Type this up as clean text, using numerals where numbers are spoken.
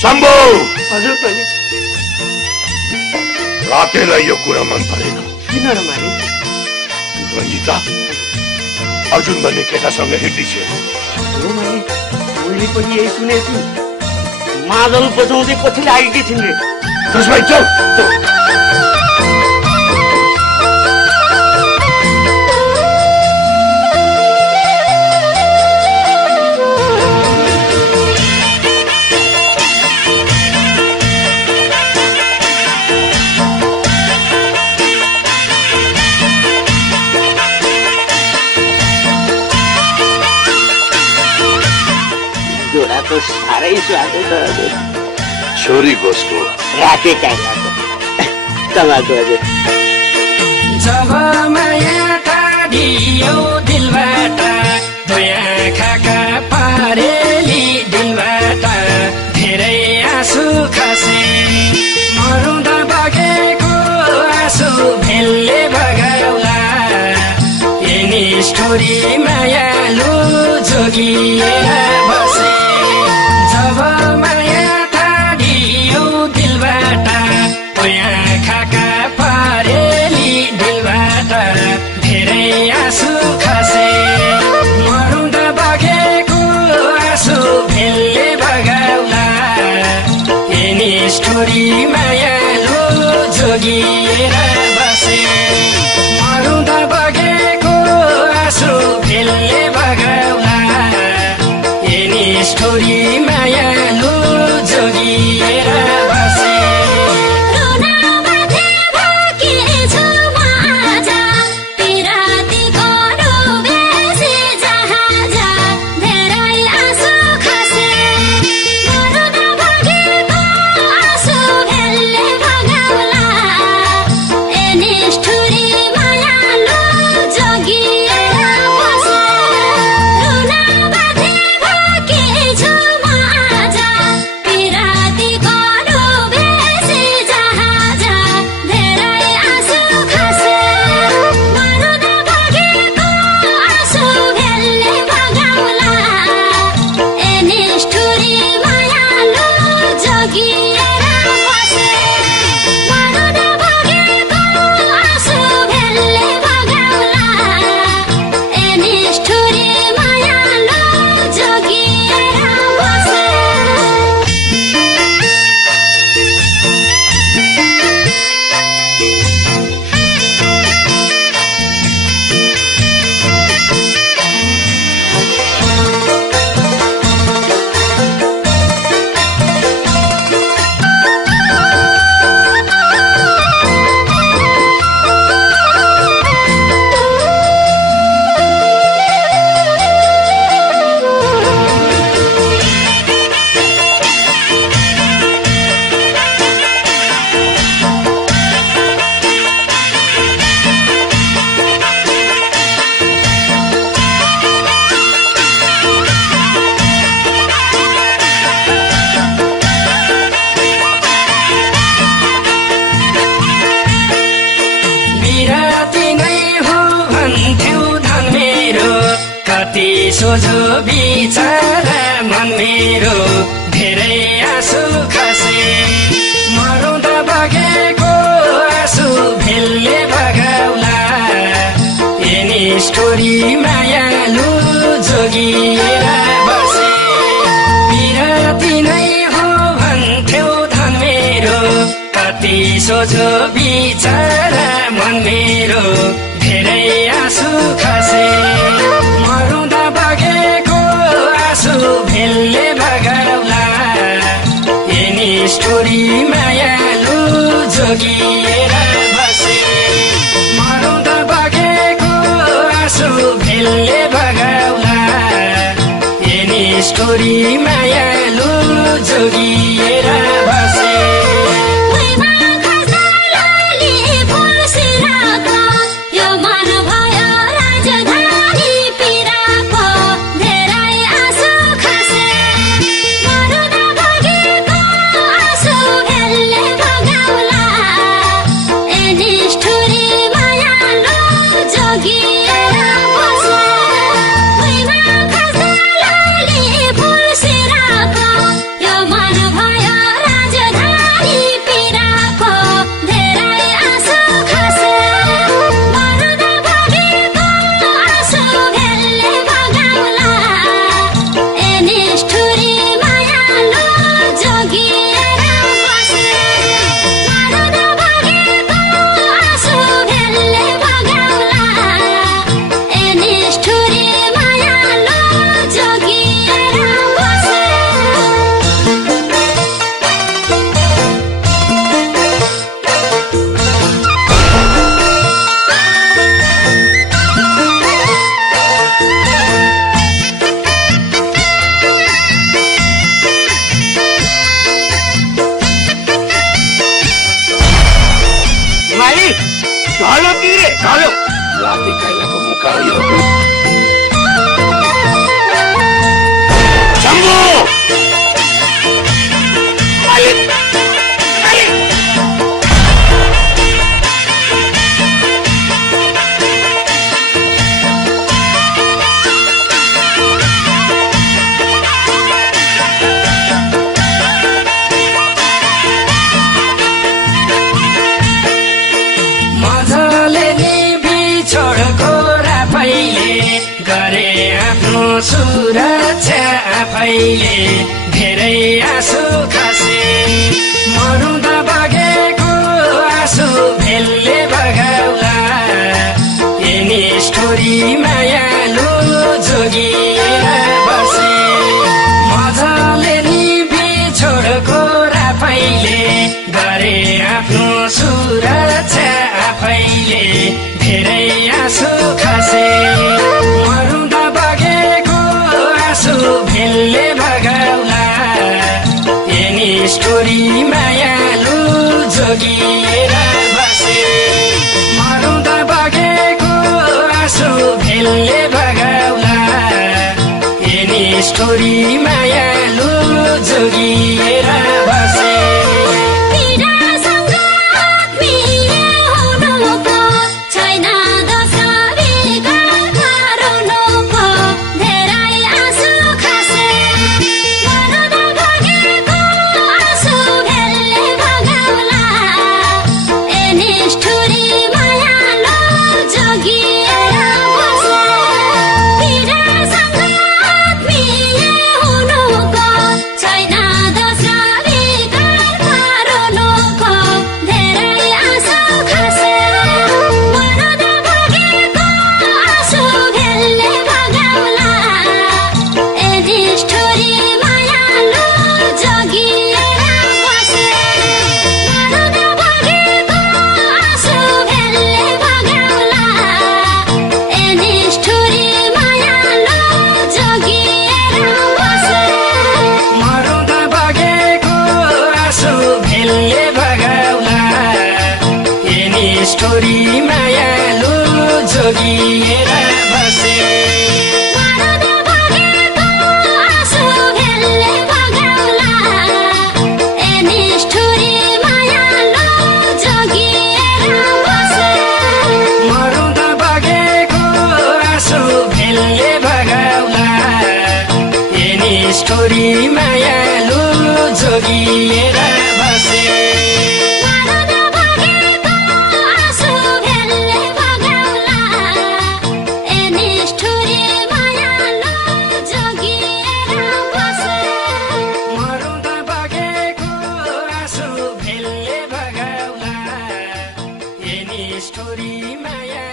शम्भु! हजुर पनि रातेलाई यो कुरा मन परेन। किन र मालिक? रञ्जिता अर्जुन भन्ने केटासँग हिँड्दै छ। हो मालिक, मैले पनि यही सुनेको छु। मादल बजाउँदै पछि लागेकी छिन् रे। त्यसमै चल। साह्रै स्वागत हजुर। छोरी गोसको राते काइलाको तमाको हजुर। जब माया टाढियो दिलबाट दया खाका पारेली दिलबाट धेरै आँसु खसे मरुँदा बगेको आँसु भेलले बगाउला यिनी स्टोरी मायालु जोगिएर बसे जब माया टाढियो दिलबाट दया खाका पारेली दिलबाट धेरै आँसु खसे मरुँदा बगेको आँसु भेलले बगाउला यिनी स्टोरी मायालु जोगिएर बसे मरुँदा बगेको आँसु भेलले बगाउला यिनी स्टोरी मायालु जोगिएर बसे सोझो बिचारा मन मेरो धेरै आँसु खसे मरुँदा बगेको आँसु भेलले बगाउला यिनी स्टोरी मायालु जोगिएर बसे बिराती नै हो भन्थ्यौ धन मेरो कति सोझो बिचारा मन मेरो धेरै आँसु खसे मरुँदा बगेको आँसु भेलले बगाउला यिनी स्टोरी मायालु जोगिएर बसे मरुँदा बगेको आँसु भेलले बगाउला यिनी स्टोरी मायालु जोगिएर बसे Gira सुरक्षा आफैले धेरै आँसु खसे मरुँदा बगेको आँसु भेलले बगाउला यिनी स्टोरी मायालु जोगिएर बसे मजाले नि बिछोडको आफैले गरे आफ्नो सुरक्षा आफैले धेरै आँसु खसे मरुँदा बगेको आँसु भेलले भगाउला यिनी स्टोरी मायालु जोगिएर बसे मरुँदा बगेको आँसु भेलले भगाउला यिनी स्टोरी मायालु जोगिएर बसे स्टोरी मायालु जोगिएर बसे मरुँदा बगेको आँसु भेलले भगाउला यिनी स्टोरी मायालु जोगिएर बसे मरुँदा बगेको आँसु भेलले भगाउला यिनी स्टोरी मायालु जोगिएर बसे स्टोरी माया